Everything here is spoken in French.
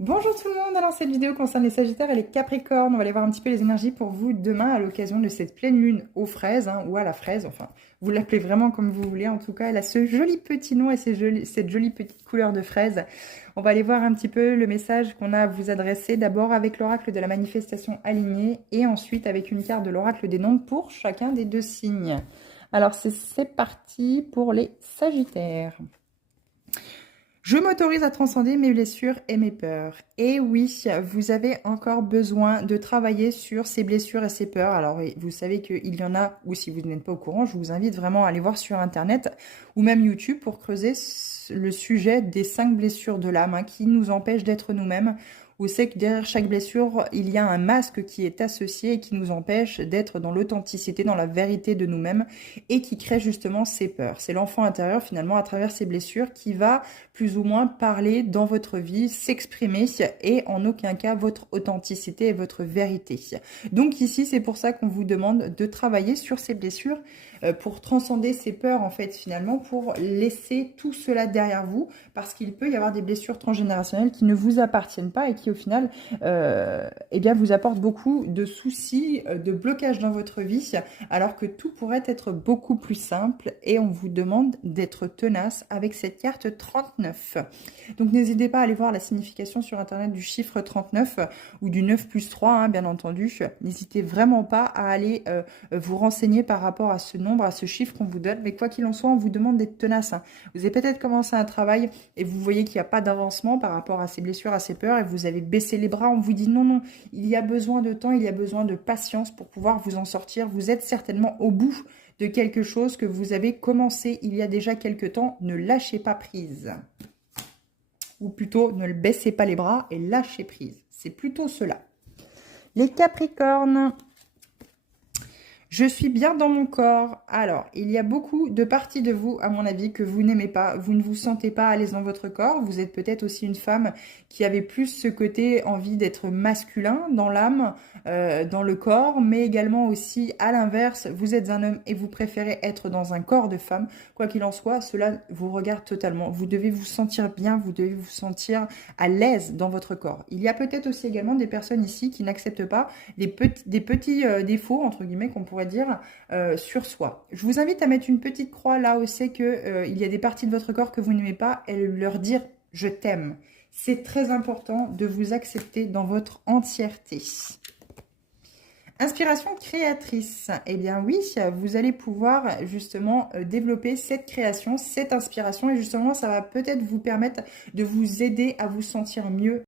Bonjour tout le monde, alors cette vidéo concerne les Sagittaires et les Capricornes. On va aller voir un petit peu les énergies pour vous demain à l'occasion de cette pleine lune aux fraises, ou à la fraise, enfin, vous l'appelez vraiment comme vous voulez. En tout cas, elle a ce joli petit nom et cette jolie petite couleur de fraise. On va aller voir un petit peu le message qu'on a à vous adresser, d'abord avec l'oracle de la manifestation alignée et ensuite avec une carte de l'oracle des nombres pour chacun des deux signes. Alors c'est parti pour les Sagittaires. Je m'autorise à transcender mes blessures et mes peurs. Et oui, vous avez encore besoin de travailler sur ces blessures et ces peurs. Alors, vous savez qu'il y en a, ou si vous n'êtes pas au courant, je vous invite vraiment à aller voir sur Internet ou même YouTube pour creuser le sujet des 5 blessures de l'âme qui nous empêchent d'être nous-mêmes. Vous savez que derrière chaque blessure, il y a un masque qui est associé et qui nous empêche d'être dans l'authenticité, dans la vérité de nous-mêmes et qui crée justement ces peurs. C'est l'enfant intérieur finalement à travers ces blessures qui va plus ou moins parler dans votre vie, s'exprimer et en aucun cas votre authenticité et votre vérité. Donc ici, c'est pour ça qu'on vous demande de travailler sur ces blessures pour transcender ces peurs en fait finalement, pour laisser tout cela derrière vous parce qu'il peut y avoir des blessures transgénérationnelles qui ne vous appartiennent pas et qui au final eh bien, vous apportent beaucoup de soucis, de blocages dans votre vie alors que tout pourrait être beaucoup plus simple et on vous demande d'être tenace avec cette carte 39. Donc n'hésitez pas à aller voir la signification sur internet du chiffre 39 ou du 9 plus 3 bien entendu. N'hésitez vraiment pas à aller vous renseigner par rapport à ce nombre, à ce chiffre qu'on vous donne, mais quoi qu'il en soit, on vous demande d'être tenace. Vous avez peut-être commencé un travail et vous voyez qu'il n'y a pas d'avancement par rapport à ces blessures, à ces peurs et vous avez baissé les bras, on vous dit non, non, il y a besoin de temps, il y a besoin de patience pour pouvoir vous en sortir. Vous êtes certainement au bout de quelque chose que vous avez commencé il y a déjà quelque temps. Ne lâchez pas prise. Ou plutôt, ne baissez pas les bras et lâchez prise. C'est plutôt cela. Les Capricornes. Je suis bien dans mon corps. Alors, il y a beaucoup de parties de vous, à mon avis, que vous n'aimez pas. Vous ne vous sentez pas à l'aise dans votre corps. Vous êtes peut-être aussi une femme qui avait plus ce côté envie d'être masculin dans l'âme, dans le corps, mais également aussi à l'inverse, vous êtes un homme et vous préférez être dans un corps de femme. Quoi qu'il en soit, cela vous regarde totalement. Vous devez vous sentir bien, vous devez vous sentir à l'aise dans votre corps. Il y a peut-être aussi également des personnes ici qui n'acceptent pas des petits défauts, entre guillemets, qu'on pourrait dire sur soi. Je vous invite à mettre une petite croix là où c'est que il y a des parties de votre corps que vous n'aimez pas et leur dire je t'aime. C'est très important de vous accepter dans votre entièreté. Inspiration créatrice. Eh bien oui, vous allez pouvoir justement développer cette création, cette inspiration et justement ça va peut-être vous permettre de vous aider à vous sentir mieux